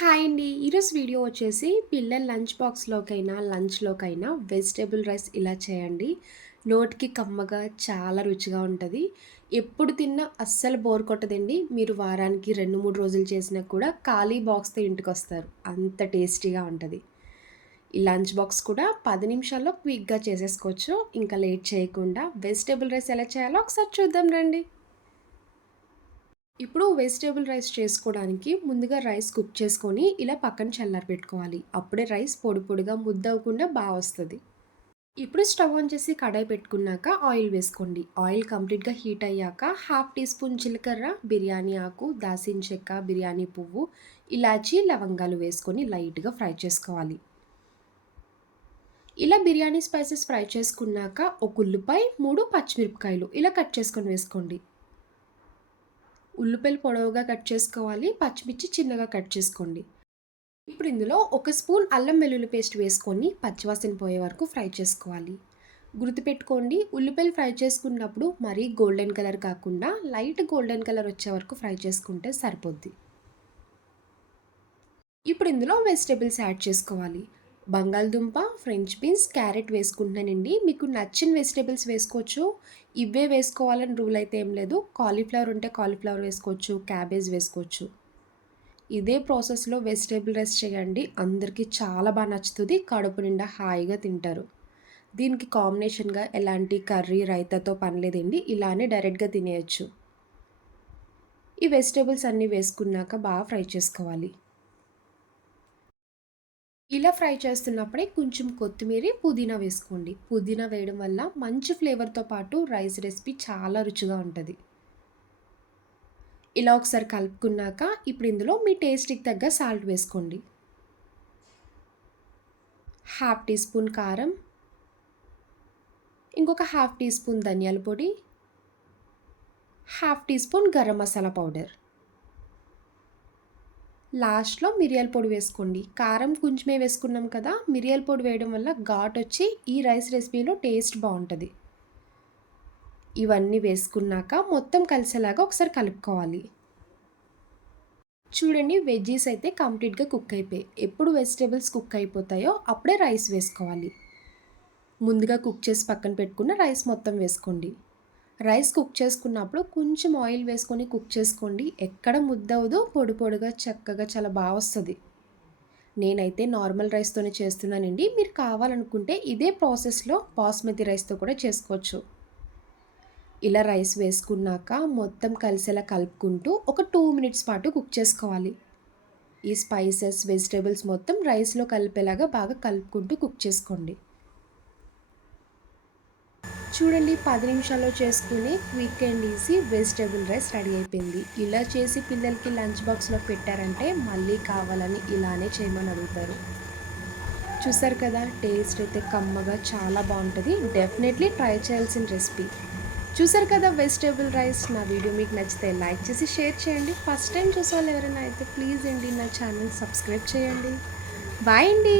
Hi అండి. ఈరోజు video వచ్చేసి పిల్లల లంచ్ బాక్స్‌లోకైనా, లంచ్‌లోకైనా వెజిటబుల్ రైస్ ఇలా చేయండి. నోటికి కమ్మగా చాలా రుచిగా ఉంటది. ఎప్పుడు తిన్నా అస్సలు బోర్ కొట్టదండి. మీరు వారానికి 2, 3 రోజులు చేసినా కూడా ఖాళీ బాక్స్‌తో ఇంటికొస్తారు. అంత టేస్టీగా ఉంటది. ఈ లంచ్ బాక్స్ కూడా 10 నిమిషాల్లో క్విక్‌గా చేసేసుకోవచ్చు. ఇంకా లేట్ చేయకుండా వెజిటబుల్ రైస్ ఎలా చేయాలో ఒకసారి చూద్దాం రండి. ఇప్పుడు వెజిటబుల్ రైస్ చేసుకోవడానికి ముందుగా రైస్ కుక్ చేసుకొని ఇలా పక్కన చల్లారబెట్టుకోవాలి. అప్పుడే రైస్ పొడి పొడిగా ముద్దవ్వకుండా వస్తది. ఇప్పుడు స్టవ్ ఆన్ చేసి కడాయి పెట్టుకున్నాక ఆయిల్ వేసుకోండి. ఆయిల్ కంప్లీట్‌గా హీట్ అయ్యాక హాఫ్ టీ స్పూన్ జీలకర్ర, బిర్యానీ ఆకు, దాల్చిన చెక్క, బిర్యానీ పువ్వు, ఇలాచీ, లవంగాలు వేసుకొని లైట్‌గా ఫ్రై చేసుకోవాలి. ఇలా బిర్యానీ స్పైసెస్ ఫ్రై చేసుకున్నాక ఒక ఉల్లిపాయ, 3 పచ్చిమిరపకాయలు ఇలా కట్ చేసుకొని వేసుకోండి. ఉల్లిపాయలు పొడవుగా కట్ చేసుకోవాలి. పచ్చిమిర్చి చిన్నగా కట్ చేసుకోండి. ఇప్పుడు ఇందులో ఒక స్పూన్ అల్లం వెల్లుల్లి పేస్ట్ వేసుకొని పచ్చివాసన పోయే వరకు ఫ్రై చేసుకోవాలి. గుర్తుపెట్టుకోండి, ఉల్లిపాయలు ఫ్రై చేసుకున్నప్పుడు మరీ గోల్డెన్ కలర్ కాకుండా లైట్ గోల్డెన్ కలర్ వచ్చే వరకు ఫ్రై చేసుకుంటే సరిపోద్ది. ఇప్పుడు ఇందులో వెజిటబుల్స్ యాడ్ చేసుకోవాలి. బంగాళదుంప, ఫ్రెంచ్ బీన్స్, క్యారెట్ వేసుకుంటున్నానండి. మీకు నచ్చిన వెజిటబుల్స్ వేసుకోవచ్చు. ఇవే వేసుకోవాలని రూల్ అయితే ఏం లేదు. కాలీఫ్లవర్ ఉంటే కాలీఫ్లవర్ వేసుకోవచ్చు, క్యాబేజ్ వేసుకోవచ్చు. ఇదే ప్రాసెస్‌లో వెజిటబుల్ రైస్ చేయండి. అందరికీ చాలా నచ్చుతది. కడుపు నిండా హాయిగా తింటారు. దీనికి కాంబినేషన్‌గా ఎలాంటి కర్రీ, రైతాతో పని లేదండి. ఇలానే డైరెక్ట్‌గా తినేయొచ్చు. ఈ వెజిటబుల్స్ అన్నీ వేసుకున్నాక ఫ్రై చేసుకోవాలి. ఇలా ఫ్రై చేస్తున్నప్పుడే కొంచెం కొత్తిమీర, పుదీనా వేసుకోండి. పుదీనా వేయడం వల్ల మంచి ఫ్లేవర్‌తో పాటు రైస్ రెసిపీ చాలా రుచిగా ఉంటది. ఇలా ఒకసారి కలుపుకున్నాక ఇప్పుడు ఇందులో మీ టేస్ట్‌కి తగ్గ సాల్ట్ వేసుకోండి. హాఫ్ టీ స్పూన్ కారం, ఇంకొక హాఫ్ టీ స్పూన్ ధనియాల పొడి, half teaspoon garam masala powder. లాస్ట్‌లో మిరియాల పొడి వేసుకోండి. కారం కొంచెమే వేసుకున్నాం కదా! మిరియాల పొడి వేయడం వల్ల ఘాటొచ్చి ఈ రైస్ రెసిపీలో టేస్ట్ బావుంటది. ఇవన్నీ వేసుకున్నాక మొత్తం కలిసేలాగా ఒకసారి కలుపుకోవాలి. చూడండి, వెజ్జీస్ అయితే కంప్లీట్‌గా కుక్ అయిపోయాయి. ఎప్పుడు వెజిటబుల్స్ కుక్ అయిపోతాయో అప్పుడే రైస్ వేసుకోవాలి. ముందుగా కుక్ చేసి పక్కన పెట్టుకున్న రైస్ మొత్తం వేసుకోండి. రైస్ కుక్ చేసుకున్నప్పుడు కొంచెం ఆయిల్ వేసుకొని కుక్ చేసుకోండి. ఎక్కడ ముద్దవ్వదు. పొడి పొడిగా చక్కగా చాలా వస్తది. నేనైతే నార్మల్ రైస్‌తోనే చేస్తున్నానండి. మీరు కావాలనుకుంటే ఇదే ప్రాసెస్‌లో బాస్మతి రైస్‌తో కూడా చేసుకోవచ్చు. ఇలా రైస్ వేసుకున్నాక మొత్తం కలిసేలా కలుపుకుంటూ ఒక 2 మినిట్స్ పాటు కుక్ చేసుకోవాలి. ఈ స్పైసెస్, వెజిటబుల్స్ మొత్తం రైస్‌లో కలిపేలాగా బాగా కలుపుకుంటూ కుక్ చేసుకోండి. చూడండి, 10 నిమిషాల్లో చేసుకునే quick and easy vegetable rice ready అయిపోయింది. ఇలా చేసి పిల్లలకి లంచ్ బాక్స్‌లో పెట్టారంటే మళ్ళీ కావాలని ఇలానే చేయమని అడుగుతారు. చూసారు కదా, టేస్ట్ అయితే కమ్మగా చాలా బావుంటది. డెఫినెట్‌లీ ట్రై చేయాల్సిన రెసిపీ. చూసారు కదా వెజిటబుల్ రైస్. నా వీడియో మీకు నచ్చితే లైక్ చేసి షేర్ చేయండి. ఫస్ట్ టైం చూసేవాళ్ళు ఎవరైనా అయితే ప్లీజ్ అండి నా ఛానల్ సబ్స్క్రైబ్ చేయండి. బాయ్ అండి.